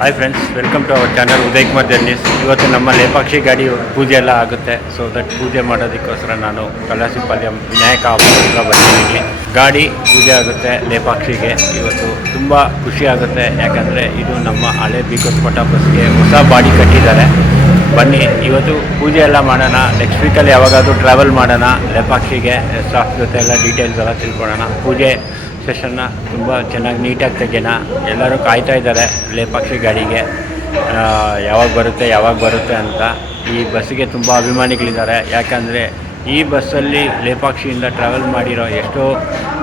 Hi friends, welcome to our channel Uday Kumar journeys. ಇವತ್ತು ನಮ್ಮ ಲೇಪಾಕ್ಷಿ ಗಾಡಿ ಪೂಜೆ ಎಲ್ಲ ಆಗುತ್ತೆ. ಸೊ ದಟ್ ಪೂಜೆ ಮಾಡೋದಕ್ಕೋಸ್ಕರ ನಾನು ಕಲಾಸಿಪಾಳ್ಯ ವಿನಾಯಕ ಆಫೀಸ್ ಹತ್ರ ಬಂದಿದ್ದೀನಿ. ಗಾಡಿ ಪೂಜೆ ಆಗುತ್ತೆ ಲೇಪಾಕ್ಷಿಗೆ. ಇವತ್ತು ತುಂಬ ಖುಷಿ ಆಗುತ್ತೆ, ಯಾಕಂದರೆ ಇದು ನಮ್ಮ ಹಳೆ ಬೀಕೋಸ್ಪಟ ಬಸ್ಗೆ ಹೊಸ ಬಾಡಿ ಕಟ್ಟಿದ್ದಾರೆ. ಬನ್ನಿ ಇವತ್ತು ಪೂಜೆ ಎಲ್ಲ ಮಾಡೋಣ. ನೆಕ್ಸ್ಟ್ ವೀಕಲ್ಲಿ ಯಾವಾಗಾದರೂ ಟ್ರಾವೆಲ್ ಮಾಡೋಣ ಲೇಪಾಕ್ಷಿಗೆ. ಸ್ಟಾಫ್ ಜೊತೆ ಎಲ್ಲ ಡೀಟೇಲ್ಸ್ ಎಲ್ಲ ತಿಳ್ಕೊಳ್ಳೋಣ. ಪೂಜೆ ಸೆಷನ್ನ ತುಂಬ ಚೆನ್ನಾಗಿ ನೀಟಾಗಿ ತೆಗೆಯೋಣ. ಎಲ್ಲರೂ ಕಾಯ್ತಾ ಇದ್ದಾರೆ ಲೇಪಾಕ್ಷಿ ಗಾಡಿಗೆ, ಯಾವಾಗ ಬರುತ್ತೆ ಅಂತ. ಈ ಬಸ್ಸಿಗೆ ತುಂಬ ಅಭಿಮಾನಿಗಳಿದ್ದಾರೆ, ಯಾಕಂದರೆ ಈ ಬಸ್ಸಲ್ಲಿ ಲೇಪಾಕ್ಷಿಯಿಂದ ಟ್ರಾವೆಲ್ ಮಾಡಿರೋ ಎಷ್ಟೋ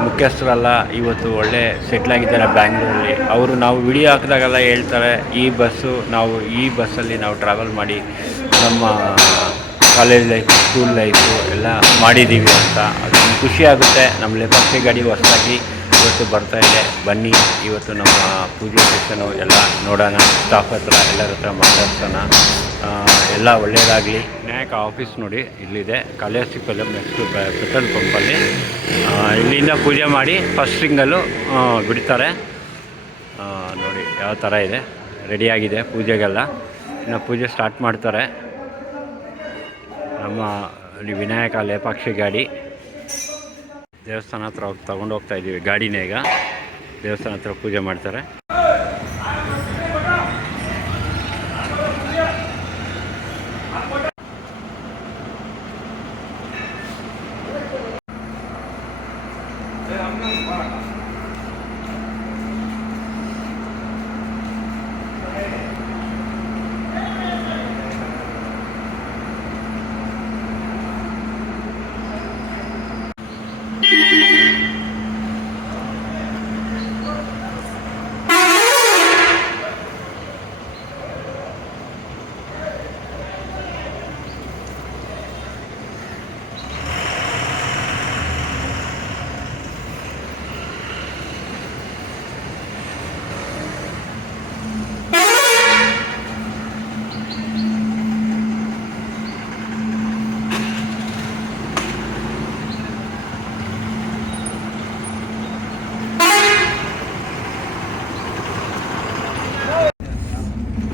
ಮುಖ್ಯಸ್ಥರೆಲ್ಲ ಇವತ್ತು ಒಳ್ಳೆ ಸೆಟ್ಲಾಗಿದ್ದಾರೆ ಬ್ಯಾಂಗ್ಳೂರಲ್ಲಿ. ಅವರು ನಾವು ವಿಡಿಯೋ ಹಾಕಿದಾಗೆಲ್ಲ ಹೇಳ್ತಾರೆ, ಈ ಬಸ್ಸಲ್ಲಿ ನಾವು ಟ್ರಾವೆಲ್ ಮಾಡಿ ನಮ್ಮ ಕಾಲೇಜ್ ಲೈಫ್, ಸ್ಕೂಲ್ ಲೈಫು ಎಲ್ಲ ಮಾಡಿದ್ದೀವಿ ಅಂತ. ಅದೊಂದು ಖುಷಿಯಾಗುತ್ತೆ. ನಮ್ಮ ಲೇಪಾಕ್ಷಿ ಗಾಡಿ ಹೊಸದಾಗಿ ಇವತ್ತು ಬರ್ತಾಯಿದೆ. ಬನ್ನಿ ಇವತ್ತು ನಮ್ಮ ಪೂಜೆ ಸೆಷನು ಎಲ್ಲ ನೋಡೋಣ. ಸ್ಟಾಫ್ ಹತ್ರ ಎಲ್ಲರ ಹತ್ರ ಮಾತಾಡ್ಸೋಣ. ಎಲ್ಲ ಒಳ್ಳೆಯದಾಗಲಿ. ವಿನಾಯಕ ಆಫೀಸ್ ನೋಡಿ ಇಲ್ಲಿದೆ, ಕಾಲೇಜಿಕಲ್ ನೆಕ್ಸ್ಟು ಪೆಟ್ರೋಲ್ ಪಂಪಲ್ಲಿ. ಇಲ್ಲಿಂದ ಪೂಜೆ ಮಾಡಿ ಫಸ್ಟ್ ರಿಂಗಲ್ಲೂ ಬಿಡ್ತಾರೆ. ನೋಡಿ ಯಾವ ಥರ ಇದೆ, ರೆಡಿಯಾಗಿದೆ ಪೂಜೆಗೆಲ್ಲ. ಇನ್ನು ಪೂಜೆ ಸ್ಟಾರ್ಟ್ ಮಾಡ್ತಾರೆ. ನಮ್ಮ ವಿನಾಯಕ ಲೇಪಾಕ್ಷಿ ಗಾಡಿ ದೇವಸ್ಥಾನ ಹತ್ರ ತಗೊಂಡು ಹೋಗ್ತಾ ಇದ್ದೀವಿ ಗಾಡಿನೇ. ಈಗ ದೇವಸ್ಥಾನ ಹತ್ರ ಪೂಜೆ ಮಾಡ್ತಾರೆ.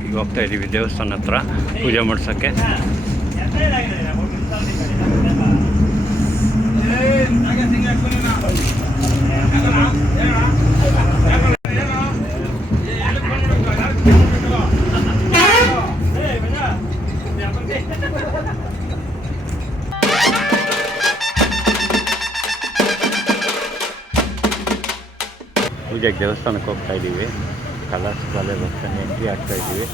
ಈಗ ಹೋಗ್ತಾ ಇದ್ದೀವಿ ದೇವಸ್ಥಾನ ಹತ್ರ ಪೂಜೆ ಮಾಡ್ಸೋಕ್ಕೆ. ಪೂಜೆಗೆ ದೇವಸ್ಥಾನಕ್ಕೆ ಹೋಗ್ತಾ ಇದ್ದೀವಿ. ಕಲರ್ಸ್ ಕಾಲೇಜ್ ಹೋಗ್ತಾನೆ ಎಂಟ್ರಿ ಆಗ್ತಾ ಇದ್ದೀವಿ.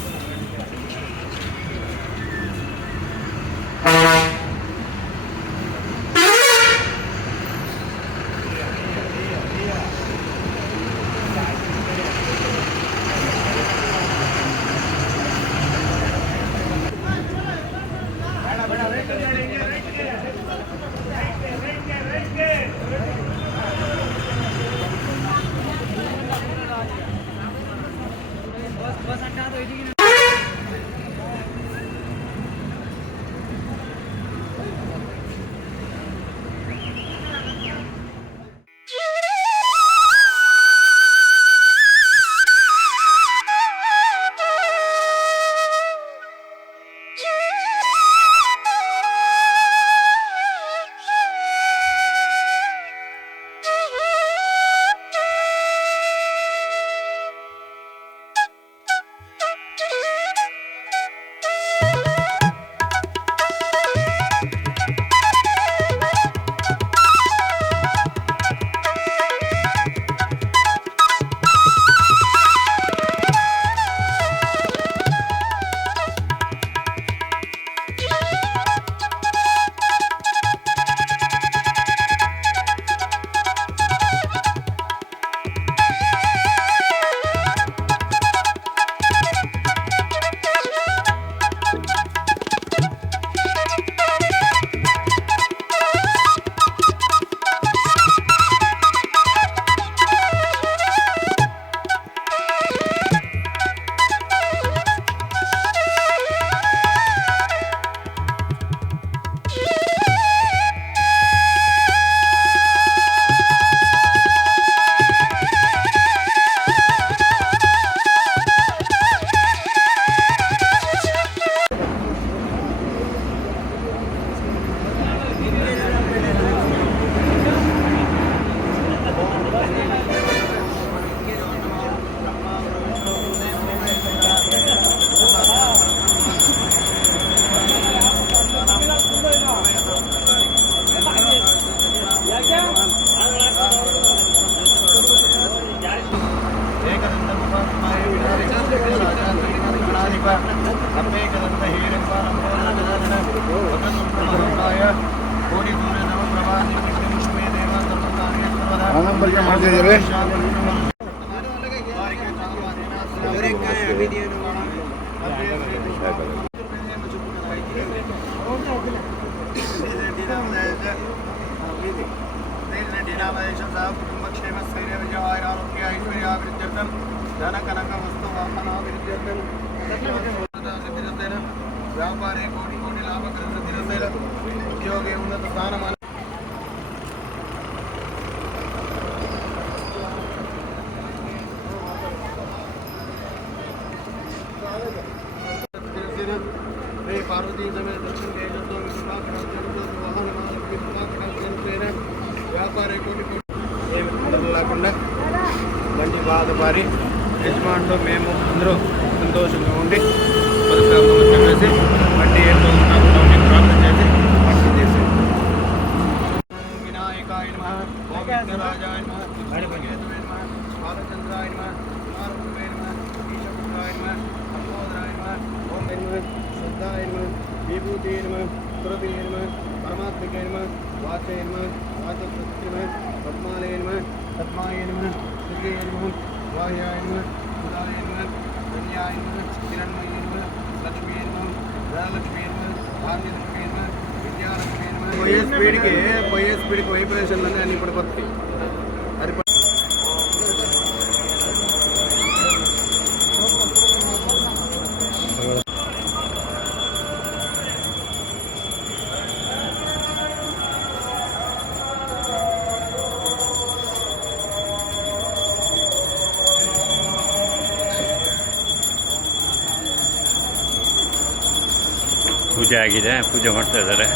ಏಕದಂತಮುಖಾಯ ವಿನಾಧಿಪ ಅಪ್ಪೇಕದಂತ ಹೀರಂಬ ನಮೋದನಾಯ ಕೋಟಿ ಸೂರ್ಯ ನವಪ್ರಭಾ ನಿರ್ವಿಘ್ನಮೇ ದೇವ ಸರ್ವಕಾರ್ಯ ಸರ್ವದಾ ಮಾಡ್ತಿದ್ದೀರಿ. ಕುಟುಂಬಕ್ಷೇಮ ಸ್ಥೈರ್ಯ ವಿಜಯ ಆರೋಗ್ಯ ಐಶ್ವರ್ಯಾಭಿವೃದ್ಧ್ಯರ್ಥಂ ಧನ ಕನಕ ವಸ್ತು ವಾಹನಾಭಿವೃದ್ಧ್ಯರ್ಥಂ ವ್ಯಾಪಾರೇ ಕೋಟಿ ಕೋಟಿ ಲಾಭ ಸಿದ್ಧಿರಸ್ತೈಲ ಉದ್ಯೋಗ ಉನ್ನತ ಸ್ಥಾನಮಾನ पार्वती समेत दर्शन व्यापार मंచి బాధపారి యజమానులు మేము అందరూ సంతోషంగా ఉండి పదకొండు చేసి వడ్డీ ఏం ప్రార్థన చేసి అర్థం చేసి వినాయకాయ నమః ఓం విఘ్నరాజాయ నమః విఘ్నకేతవే నమః బాలచంద్రాయ నమః కుమారరూపే నమః ఈశపుత్రాయ నమః అంబోదరాయ నమః ఓం నమః शुद्धाय नमः विभूते नमः सुरभि नमः परमात्मके नमः वाचे नमः वाचस्पति नमः पद्मालय नमः पद्माय नमः सूर्ये नमः वाह्याय नमः सुधाय नमः धन्याय नमः किरणमय नमः लक्ष्मी नमः धनलक्ष्मी नमः भाग्यलक्ष्मी नमः विद्यालक्ष्मी नमः పోయే స్పీడ్కి వైబ్రేషన్లన్నీ అన్ని పడిపోతాయి. ಪೂಜೆ ಆಗಿದೆ, ಪೂಜೆ ಮಾಡ್ತಾ ಇದ್ದಾರೆ.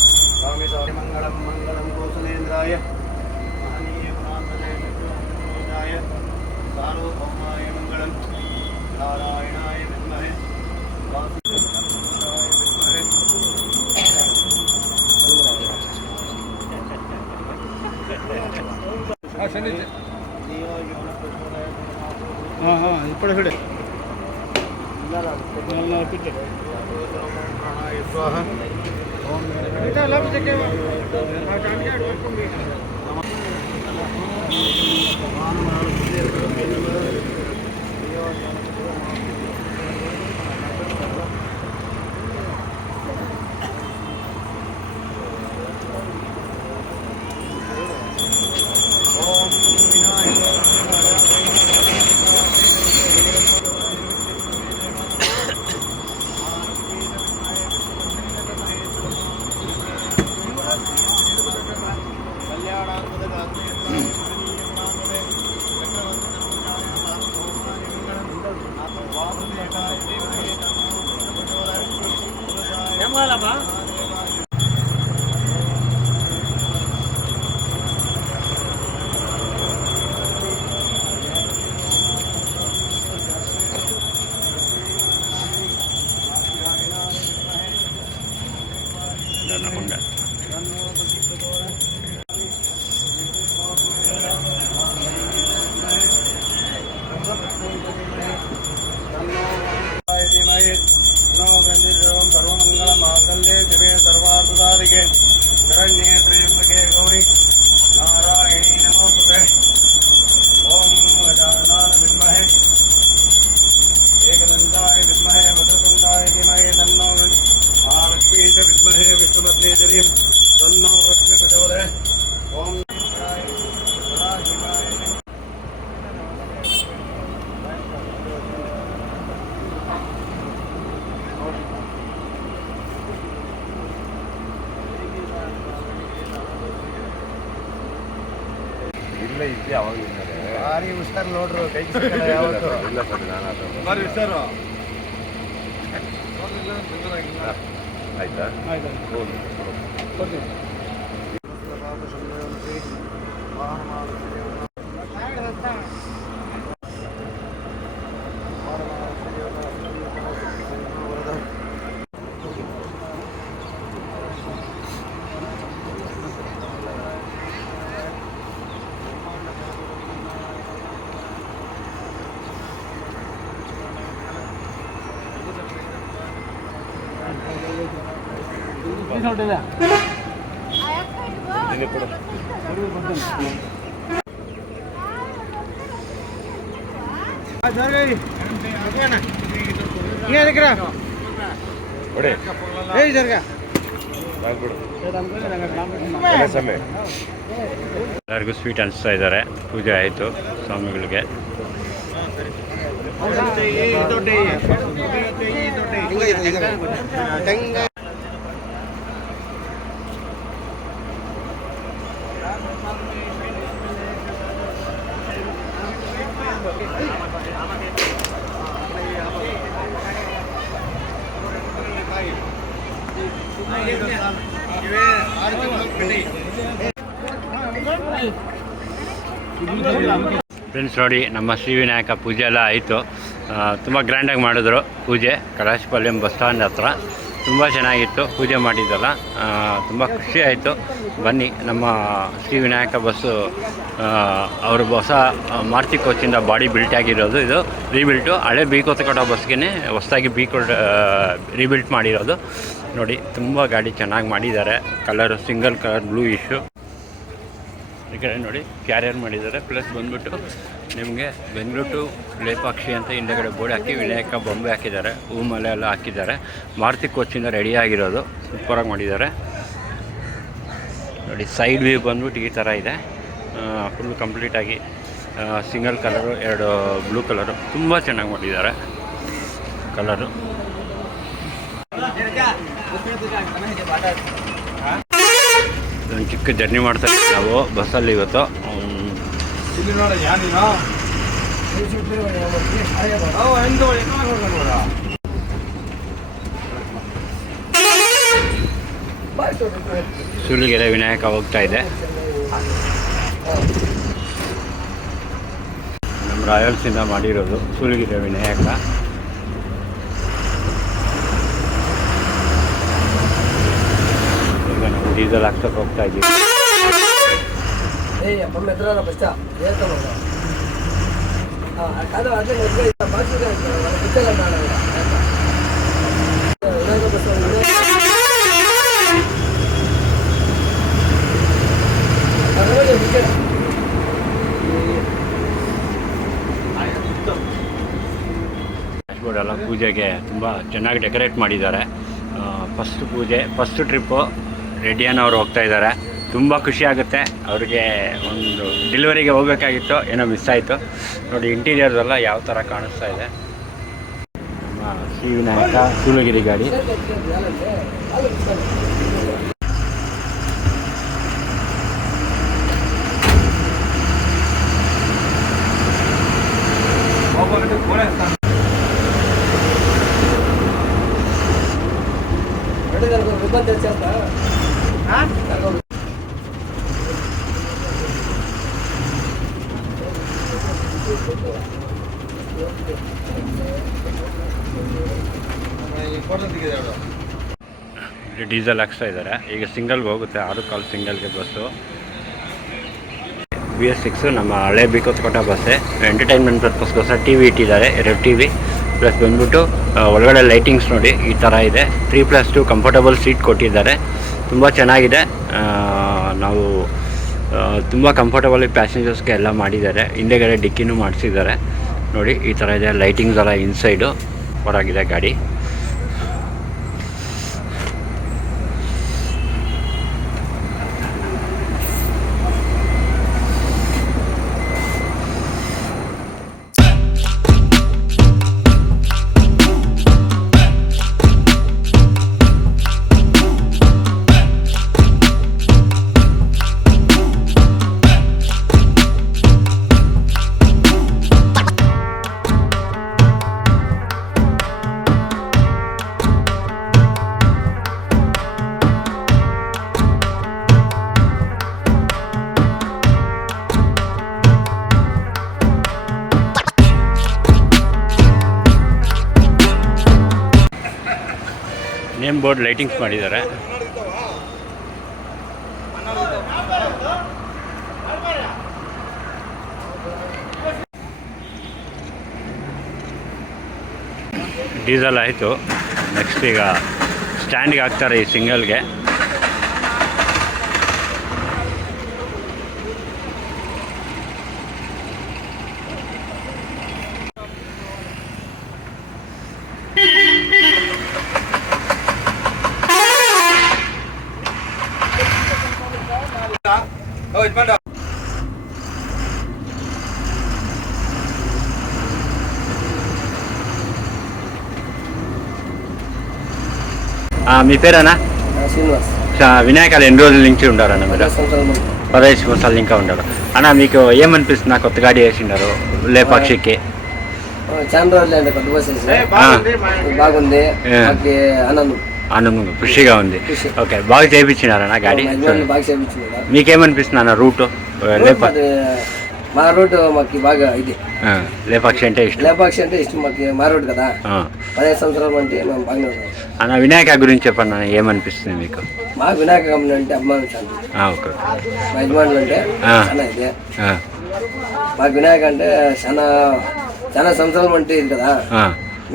मंगलम मंगलम कौशलेन्द्राय सार्वभौमाय मंगलम नारायणाय विद्महे वासुदेवाय विद्महे ఇప్పుడు చూడే ప్రాణాయ స్వాహ ఓం ఏం కావాలమ్మా? ధనకొండ सर्वमंगलमांगल्ये शिवे सर्वार्थसाधिके शरण्ये त्र्यंबके गौरी नारायणी नमोस्तुते ओम गजानन विद्महे एकदन्ताय विद्महे वक्रतुण्डाय धीमहि तन्नो महालक्ष्मी च विद्महे विष्णुपत्नी च धीमहि तन्नो लक्ष्मी प्रचोदयात् ओम सदाशिवाय ಇಲ್ಲ ಇದ್ದೆ ಅವಾಗ ಭಾರಿ ಹುಷಾರು ನೋಡ್ರು ಕೈ ಸಿಗಲ್ಲ ಯಾವತ್ತು ಇಲ್ಲ ಸರ್ ನಾನು ಭಾರಿ ಹುಷಾರು ಆಯ್ತಾ ಆಯ್ತು ಹೌದು ಕೊಡ್ತೀವಿ ಎಲ್ಲರಿಗೂ ಸ್ವೀಟ್ ಅನಿಸ್ತಾ ಇದ್ದಾರೆ. ಪೂಜೆ ಆಯಿತು ಸ್ವಾಮಿಗಳಿಗೆ. ಫ್ರೆಂಡ್ಸ್ ನೋಡಿ, ನಮ್ಮ ಶ್ರೀ ವಿನಾಯಕ ಪೂಜೆ ಎಲ್ಲ ಆಯಿತು. ತುಂಬ ಗ್ರ್ಯಾಂಡಾಗಿ ಮಾಡಿದ್ರು ಪೂಜೆ. ಕಲಾಶಪಾಳ್ಯಂ ಬಸ್ ಸ್ಟ್ಯಾಂಡ್ ಹತ್ರ ತುಂಬ ಚೆನ್ನಾಗಿತ್ತು ಪೂಜೆ ಮಾಡಿದ್ದಲ್ಲ. ತುಂಬ ಖುಷಿ ಆಯಿತು. ಬನ್ನಿ, ನಮ್ಮ ಶ್ರೀ ವಿನಾಯಕ ಬಸ್ಸು ಅವರು ಹೊಸ ಮಾರುತಿ ಕೋಚಿಂದ ಬಾಡಿ ಬಿಲ್ಟ್ ಆಗಿರೋದು. ಇದು ರೀಬಿಲ್ಟು. ಹಳೆ ಬೀಕೋತಕೋಟ ಬಸ್ಗೆ ಹೊಸದಾಗಿ ರೀಬಿಲ್ಟ್ ಮಾಡಿರೋದು. ನೋಡಿ, ತುಂಬ ಗಾಡಿ ಚೆನ್ನಾಗಿ ಮಾಡಿದ್ದಾರೆ. Colour single colour blue issue. ಈ ಕಡೆ ನೋಡಿ ಕ್ಯಾರಿಯರ್ ಮಾಡಿದ್ದಾರೆ. ಪ್ಲಸ್ ಬಂದ್ಬಿಟ್ಟು ನಿಮಗೆ ಬೆಂಗಳೂರು ಟು ಲೇಪಾಕ್ಷಿ ಅಂತ ಹಿಂದೆಗಡೆ ಬೋರ್ಡ್ ಹಾಕಿ ವಿನಾಯಕ ಬೊಂಬೆ ಹಾಕಿದ್ದಾರೆ. ಹೂ ಮಲೆ ಎಲ್ಲ ಹಾಕಿದ್ದಾರೆ. ಮಾರುತಿ ಕೋಚಿಂದ ರೆಡಿ ಆಗಿರೋದು. ಸೂಪರಾಗಿ ಮಾಡಿದ್ದಾರೆ ನೋಡಿ. ಸೈಡ್ ವ್ಯೂ ಬಂದ್ಬಿಟ್ಟು ಈ ಥರ ಇದೆ. ಫುಲ್ ಕಂಪ್ಲೀಟಾಗಿ ಸಿಂಗಲ್ ಕಲರು, 2 ಬ್ಲೂ ಕಲರು. ತುಂಬ ಚೆನ್ನಾಗಿ ಮಾಡಿದ್ದಾರೆ ಕಲರು. ಒಂದು ಚಿಕ್ಕ ಜರ್ನಿ ಮಾಡ್ತಾ ಇದ್ದೀವಿ ನಾವು ಬಸ್ಸಲ್ಲಿ ಇವತ್ತು. ಸೂಲಿಗೆರೆ ವಿನಾಯಕ ಹೋಗ್ತಾ ಇದೆ. ನಮ್ಮ ರಾಯಲ್ಸಿಂದ ಮಾಡಿರೋದು ಸೂಲಿಗೆರೆ ವಿನಾಯಕ. ಈಗ ನಾವು ಡೀಸೆಲ್ ಹಾಕ್ಸಕ್ಕೆ ಹೋಗ್ತಾ ಇದ್ದೀವಿ. ಡ್ಯಾಶ್ಬೋರ್ಡ್ ಎಲ್ಲ ಪೂಜೆಗೆ ತುಂಬ ಚೆನ್ನಾಗಿ ಡೆಕೋರೇಟ್ ಮಾಡಿದ್ದಾರೆ. ಫಸ್ಟ್ ಪೂಜೆ, ಫಸ್ಟ್ ಟ್ರಿಪ್ಪು ರೆಡ್ಡಿಯನ್ನವರು ಹೋಗ್ತಾ ಇದ್ದಾರೆ. ತುಂಬ ಖುಷಿ ಆಗುತ್ತೆ ಅವ್ರಿಗೆ. ಒಂದು ಡೆಲಿವರಿಗೆ ಹೋಗಬೇಕಾಗಿತ್ತು, ಏನೋ ಮಿಸ್ ಆಯಿತು. ನೋಡಿ ಇಂಟೀರಿಯರ್ಸ್ ಎಲ್ಲ ಯಾವ ಥರ ಕಾಣಿಸ್ತಾ ಇದೆ. ನಮ್ಮ ಶ್ರೀ ವಿನಾಯಕ ಸೂಲಗಿರಿ ಗಾಡಿ. ಡೀಸೆಲ್ ಹಾಕ್ಸ್ತಾ ಇದ್ದಾರೆ. ಈಗ ಸಿಂಗಲ್ಗೆ ಹೋಗುತ್ತೆ, 6 ಕಾಲ್ ಸಿಂಗಲ್ಗೆ ಬಸ್ಸು. BS6 ನಮ್ಮ ಹಳೆ ಬೀಕೋತಕೋಟ ಬಸ್ಸೇ. ಎಂಟರ್ಟೈನ್ಮೆಂಟ್ ಪರ್ಪಸ್ಗೋಸ್ಕರ ಟಿ ವಿ ಇಟ್ಟಿದ್ದಾರೆ, 2 TV. ಪ್ಲಸ್ ಬಂದ್ಬಿಟ್ಟು ಒಳಗಡೆ ಲೈಟಿಂಗ್ಸ್ ನೋಡಿ ಈ ಥರ ಇದೆ. 3+2 ಕಂಫರ್ಟಬಲ್ ಸೀಟ್ ಕೊಟ್ಟಿದ್ದಾರೆ. ತುಂಬ ಚೆನ್ನಾಗಿದೆ. ನಾವು ತುಂಬ ಕಂಫರ್ಟಬಲ್ ಪ್ಯಾಸೆಂಜರ್ಸ್ಗೆ ಎಲ್ಲ ಮಾಡಿದ್ದಾರೆ. ಹಿಂದೆಗಡೆ ಡಿಕ್ಕಿನೂ ಮಾಡಿಸಿದ್ದಾರೆ ನೋಡಿ. ಈ ಥರ ಇದೆ. ಲೈಟಿಂಗ್ಸ್ ಎಲ್ಲ ಇನ್ಸೈಡು ಹೊರಗಿದೆ ಗಾಡಿ. ನೇಮ್ ಬೋರ್ಡ್ ಲೈಟಿಂಗ್ಸ್ ಮಾಡಿದ್ದಾರೆ. ಡೀಸೆಲ್ ಆಯಿತು. ನೆಕ್ಸ್ಟ್ ಈಗ ಸ್ಟ್ಯಾಂಡಿಗೆ ಹಾಕ್ತಾರೆ ಈ ಸಿಂಗಲ್ಗೆ. మీ పేరేనా శ్రీనివాస్ వినాయకాలు ఎన్ని రోజుల నుంచి ఉండారన్న మీరు? 10 సంవత్సరాల ముందు 15 సంవత్సరాలు ఇంకా ఉండరు అన్న. మీకు ఏమనిపిస్తుంది కొత్త గాడి వేసిండారు లేపాక్షికి? చాలా రోజులు అండి కొత్త బస్ బాగుంది, మాకు ఆనందం ఖుషిగా ఉంది. ఓకే, బాగా చేయించినారన్న గాడి? బాగా చేయించింది. మీకేమనిపిస్తుంది అన్న రూట్? మా రోడ్డు మాకు బాగా ఇది లేపాక్షి అంటే ఇష్టం. లేపాక్షి అంటే ఇష్టం మాకు, మా రోడ్డు కదా. 15 సంవత్సరాలు అంటే మేము బాగానే ఉన్నాం. అన్న వినాయక గురించి చెప్పండి అన్న, ఏమనిపిస్తుంది మీకు? మాకు వినాయక కంపెనీ అంటే అభిమానం చాలా. ఓకే, మా యజమానులు అంటే చాలా ఇది. మాకు వినాయక అంటే చాలా చాలా సంవత్సరాలు అంటే ఇది కదా.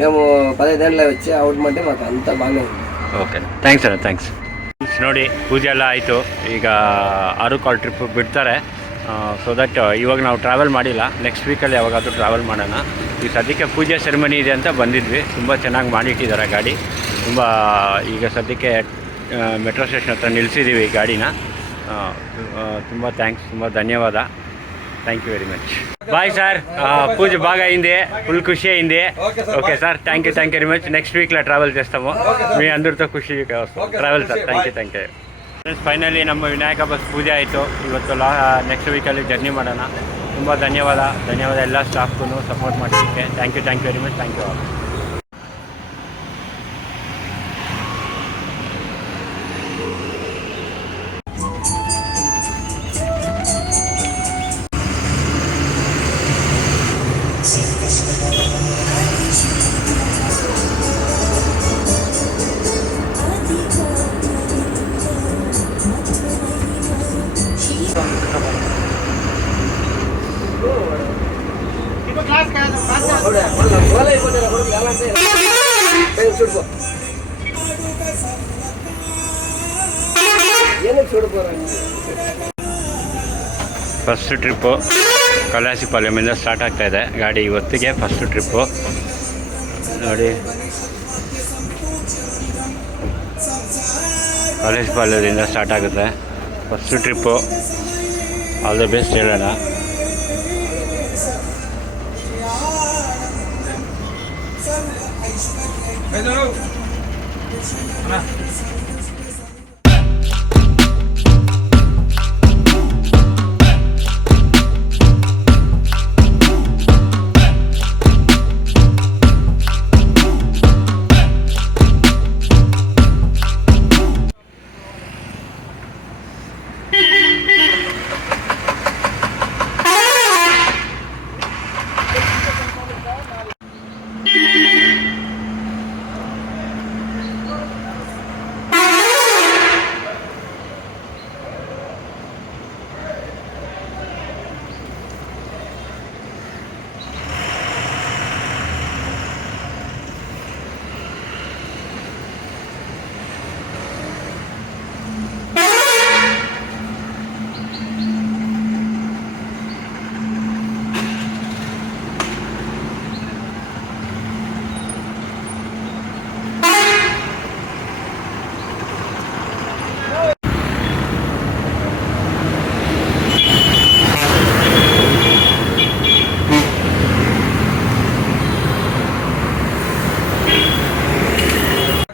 మేము 15 ಏళ్ళ వచ్చి ಔಟ್ ಮಾತು ಅಂತ ಬಾగా ఉంది. ಓಕೆ, ಥ್ಯಾಂಕ್ಸ್ ಅಣ್ಣ, ಥ್ಯಾಂಕ್ಸ್. ನೋಡಿ ಪೂಜೆ ಎಲ್ಲ ಆಯಿತು. ಈಗ 6 ಕಾಲ್ ಟ್ರಿಪ್ ಬಿಡ್ತಾರೆ. ಸೊ ದಟ್ ಇವಾಗ ನಾವು ಟ್ರಾವೆಲ್ ಮಾಡಿಲ್ಲ. ನೆಕ್ಸ್ಟ್ ವೀಕಲ್ಲಿ ಯಾವಾಗಾದರೂ ಟ್ರಾವೆಲ್ ಮಾಡೋಣ. ಈ ಸದ್ಯಕ್ಕೆ ಪೂಜೆ ಸೆರೆಮನಿ ಇದೆ ಅಂತ ಬಂದಿದ್ವಿ. ತುಂಬ ಚೆನ್ನಾಗಿ ಮಾಡಿಟ್ಟಿದ್ದಾರೆ ಗಾಡಿ. ತುಂಬ ಈಗ ಸದ್ಯಕ್ಕೆ ಮೆಟ್ರೋ ಸ್ಟೇಷನ್ ಹತ್ರ ನಿಲ್ಲಿಸಿದ್ದೀವಿ ಗಾಡಿನ. ತುಂಬ ಥ್ಯಾಂಕ್ಸ್, ತುಂಬ ధన్యవాದ. Thank you very much. Bye sir, పూజ బాగా అయింది, ఫుల్ ఖుషి అయింది. Okay sir, thank you very much. Next వీక్లో ట్రావెల్ చేస్తాము. మీ అందరితో ಖುಷಿ travel sir. Thank you. Finally ನಮ್ಮ ವಿನಾಯಕ ಬಸ್ ಪೂಜೆ ಆಯಿತು. ಇವತ್ತು ನೆಕ್ಸ್ಟ್ ವೀಕಲ್ಲಿ ಜರ್ನಿ ಮಾಡೋಣ. ತುಂಬ ಧನ್ಯವಾದ ಎಲ್ಲ ಸ್ಟಾಫ್ಗೂ ಸಪೋರ್ಟ್ ಮಾಡೋದಕ್ಕೆ. Thank you very much. Thank you. First trip ಕಲಾಸಿಪಾಳ್ಯಮಿಂದ ಸ್ಟಾರ್ಟ್ ಆಗ್ತಾ ಇದೆ ಗಾಡಿ. ಇವತ್ತಿಗೆ ಫಸ್ಟ್ ಟ್ರಿಪ್ಪು ನೋಡಿ. ಕಲಾಸಿಪಾಳ್ಯದಿಂದ ಸ್ಟಾರ್ಟ್ ಆಗುತ್ತೆ first trip. All the best ಹೇಳೋಣ.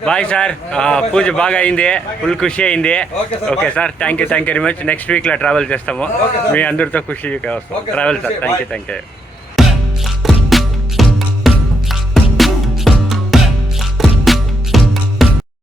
బాయ్ సార్, పూజ బాగా అయింది, ఫుల్ ఖుషి అయింది. Okay sir, thank you very much. Next వీక్లో ట్రావెల్ చేస్తాము. మీ అందరితో ఖుషి ట్రావెల్ సార్. Thank you.